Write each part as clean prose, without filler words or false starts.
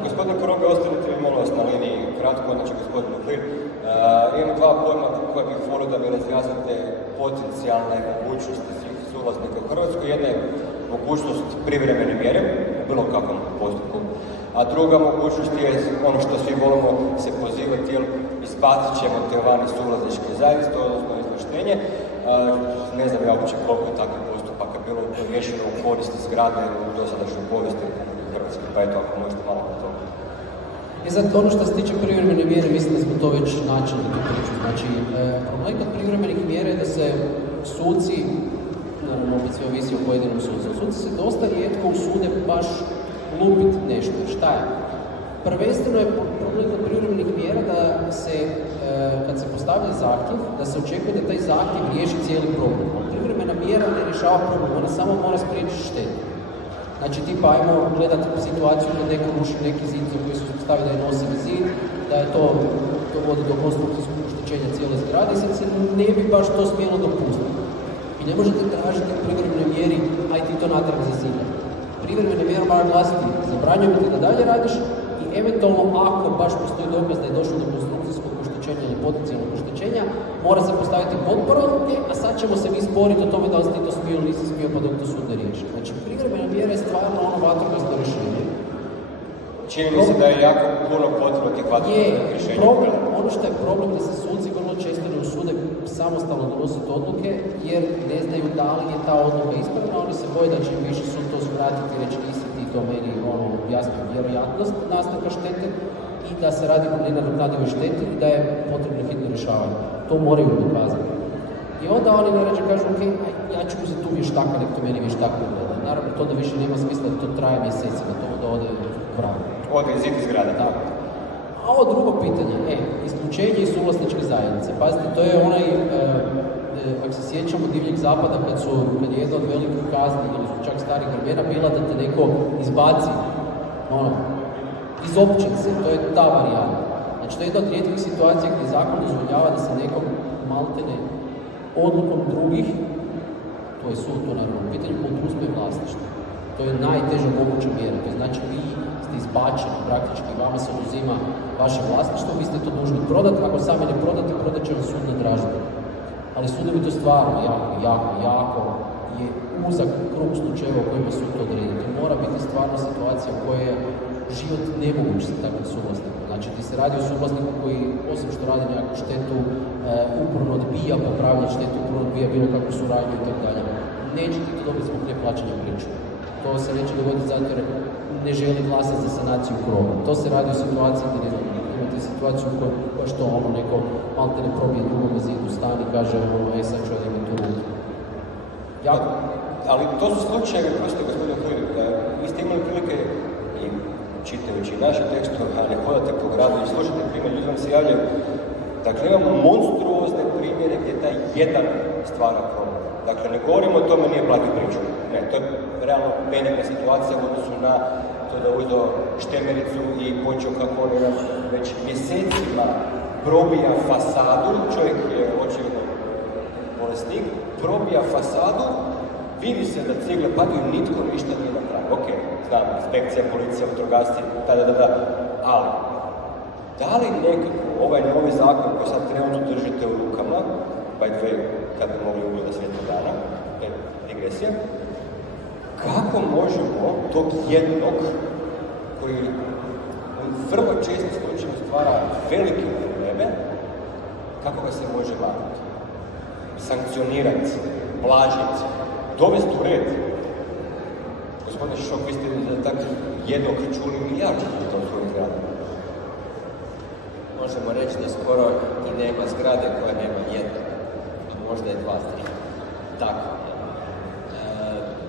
Gospodin Korobe, ostanite mi molim vas na liniji kratko, znači gospodin Uhlir. Imam dva pojma koje bih volio da mi razjasnite potencijalne mogućnosti svih suvlasnika u Hrvatskoj. Jedna je mogućnost privremene mjere u bilo kakvom postupku, a druga mogućnost je ono što svi volimo se pozivati, jer izbacit ćemo te vani suvlasničke zajednice, odnosno izvlaštenje. Ne znam ja uopće koliko je takvih postupaka bilo riješeno u koristi zgrade u dosadašnjoj povijesti Republike Hrvatske, pa eto ako možete malo na to. Zato ono što se tiče privremene mjere, mislim da smo to već načeli tu priču. Znači, problem kod privremenih mjera je da se suci, naravno opet sve ovisi o pojedinom sucu, suci se dosta rijetko usude baš lupiti nešto. Šta je? Prvenstveno je problem kod privremenih mjera da se, kad se postavlja zahtjev, da se očekuje da taj zahtjev riješi cijeli problem. Privremena mjera ne rješava problem, ona samo mora spriječiti štetu. Znači, tipa, ajmo gledati situaciju kad neko ruši neki zid za koji su stavili da je nosivi zid, da je to vodi do konstrukcijskog oštećenja cijele zgrade i sad se ne bi baš to smjelo dopustiti. I ne možete tražiti u privremenoj mjeri, aj ti to natrag za zida. Privremena mjera mora glasiti, zabranjujemo ti da dalje radiš i eventualno ako baš postoji dokaz da je došlo do konstrukcijskog oštećenja ili potencijalnog oštećenja, mora se postaviti potpora odluke, a sad ćemo se mi sporiti o tome da li si ti to smio ili nisi smio pa dok to sud ne riješi. Znači, privremena mjera je stvarno ono vatrogasno rješenje. Čini mi se da je jako puno potrebno tih vatrogasnih rješenja. Problem, ono što je problem da se sudci vrlo često ne usude samostalno donositi odluke, jer ne znaju da li je ta odluka ispravna, oni se boje da će im viši sud to svratiti i reći nisi ti to meni jasno vjerojatnost nastanka štete i da se radi o nenadoknadivoj šteti i da je potrebno hitno rješavanje. To moraju dokazati. I onda oni najrađe kažu, ok, ja ću uzeti tu vještaka, nek to meni vještak ugleda. Naravno, to da više nema smisla da to traje mjeseci, da to onda ode u pravu. Ode iz zid zgrada. Tako. A ovo drugo pitanje, isključenje iz suvlasničke zajednice. Pazite, to je onaj, ako se sjećamo Divljeg zapada, kad je jedna od velikih kazni, ili su čak starih vremena, bila da te neko izbaci iz općince, to je ta varijanta. Znači, to je jedna od rijetkih situacija gdje zakon dozvoljava da se nekom maltene odlukom drugih, to je sud, to naravno pitanje, oduzme vlasništvo. To je najteža moguća mjera. To znači vi ste izbačeni praktički, vama se oduzima vaše vlasništvo, vi ste to dužni prodati, ako sami ne prodate, prodat će vam sud na dražbi. Ali sudovi to stvarno jako je uzak krug slučajeva u kojima sud to odredi. To mora biti stvarno situacija u kojoj je život nemoguć sa takvim suvlasnikom. Znači, ti se radi o suvlasniku koji, osim što radi nekakvu štetu, uporno odbija popravljati štetu, uporno odbija bilo kakvu suradnju i tako dalje. Neće ti to dobiti zbog neplaćanja pričuva. To se neće dogoditi zato jer ne želi glasati za sanaciju krova. To se radi o situaciji gdje imate situaciju u kojoj što neko malte ne probije drugom zidu stan i kaže sad ću da imam tu ruku. Ali to su slučajevi, prosto gospodin Uhlir, vi ste imali prilike i čitajući naše tekstove, ali hodate po gradu i slušate primjer, ljudi vam se javljaju. Dakle, imamo monstruozne primjere gdje taj jedan stvara problem. Dakle, ne govorimo o tome nije platio priču. Ne, to je realno benigna situacija u odnosu na to da je uzeo štemericu i počeo kako on već mjesecima probija fasadu, čovjek je očigledno bolesnik, probija fasadu, vidi se da cigle padaju, nitko ništa nije napravio. Ok, znam, inspekcija, policija, vatrogasci, ali da li nekako ovaj novi zakon koji sad trenutno držite u rukama, by the way, kad bi mogli ugledati svjetlo dana, digresija, kako možemo tog jednog, koji u vrlo često slučaju stvara velike probleme, kako ga se može maknuti, sankcionirati, blažiti, dovesti u red? Gospodine Šok, vi ste za tako jednog čuli milijardu puta u svojim zgradama. Možemo reći da skoro i nema zgrade koja nema jednog, a možda je 2-3. Tako.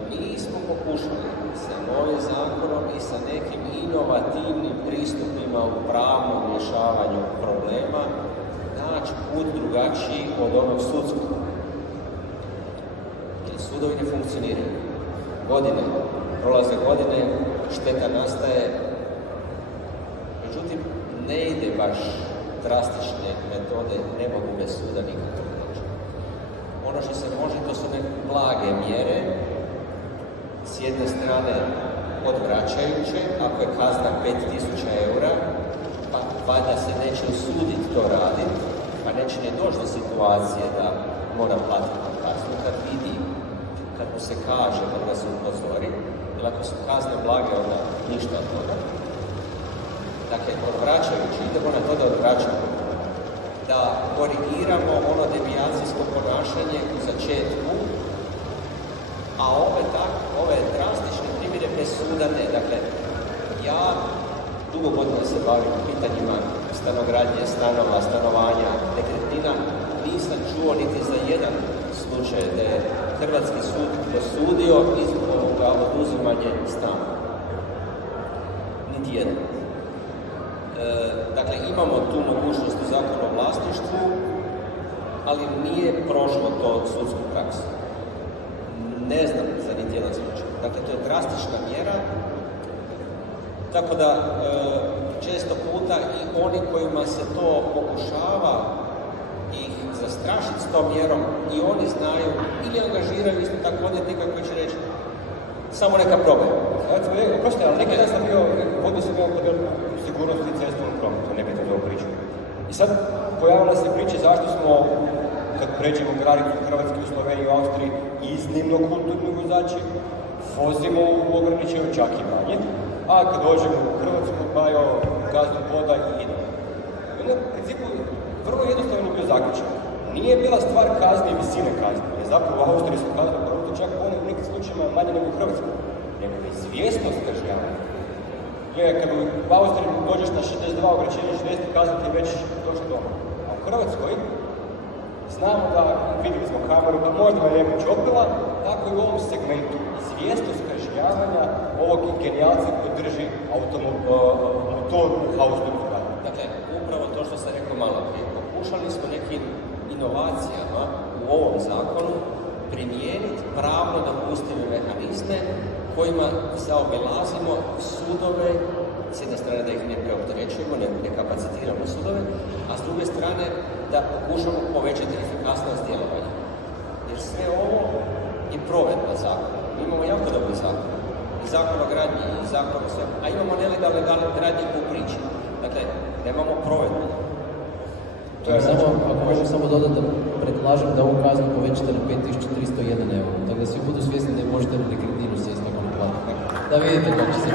Mi smo pokušali sa novim zakonom i sa nekim inovativnim pristupima u pravnom rješavanju problema naći put drugačiji od onog sudskog. Jer sudovi ne funkcioniraju. Godine, prolaze godine, šteta nastaje. Međutim, ne ide baš drastične metode, ne mogu bez suda nikako proći. Ono što se može, to su neke blage mjere. S jedne strane odvraćajuće, ako je kazna 5.000 eura, pa valjda se neće usuditi to raditi, pa neće ne doći do situacije da mora platiti na kaznu kad vidi, kad mu se kaže, kad ga se upozori, jer ako su kazne blage, onda ništa od toga. Dakle, odvraćajući, idemo na to da odvraćamo, da korigiramo ono devijacijsko ponašanje u začetku, a ove drastične primjere bez suda ne. Dakle, ja dugo godina se bavim pitanjima stanogradnje, stanova, stanovanja, nekretnina. Nisam čuo niti za jedan slučaj da je Hrvatski sud dosudio oduzimanje stana. Niti jedan. Dakle, imamo tu mogućnost u Zakonu o vlasništvu, ali nije prošlo to sudsku praksu. Ne znam za niti jedan slučaj. Dakle, to je drastična mjera, tako da često puta i oni kojima se to pokušava ih zastrašiti s tom mjerom, i oni znaju ili angažiraju isto tako odvjetnika koji će reći samo neka probaju. Prosto, ali neki dan sam bio, vodio sam bio kod sigurnosti cestovnog prometa, ne bih to pričao. I sad pojavila se priča zašto smo, kad pređemo granicu Hrvatske u Sloveniji i Austriji, iznimno kulturni vozači, vozimo u ograničenju čak i manje, a kad dođemo u Hrvatsku, bajo, gazdu voda i idemo. I onda, u principu, vrlo jednostavno bio zaključak. Nije bila stvar kazne i visine kazne, jer zapravo u Austriji su kazne prvo čak u nekim slučajima manje nego u Hrvatskoj. Nego je izvjesnost kažnjavanja. Jer kad u Austriji dođeš na 62 ograničenja, 60 kazne ti je već došlo doma. A u Hrvatskoj znamo da, vidjeli smo kameru, pa možda je neko čopila, tako i u ovom segmentu izvjesnost kažnjavanja ovog genijalca koji drži motor u hausnom zgradu. Dakle, upravo to što sam rekao malo prije, pokušali smo nekim inovacijama u ovom zakonu primijeniti pravno dopustive mehanizme kojima zaobilazimo sudove, s jedne strane da ih ne preopterećujemo, ne kapacitiramo sudove, a s druge strane da pokušamo povećati efikasnost djelovanja. Jer sve ovo je provedba zakona. Mi imamo jako dobri zakon. I zakon o gradnji, i zakon o svemu. A imamo nelegalne gradnje u priči. Dakle, nemamo provedbu. Ako možem samo dodati da predlažem da ovu kaznu povećate na 5.301 euro. Tako da svi budu svjesni da možete na nekretninu sjesti nakon plata. Da vidite kako se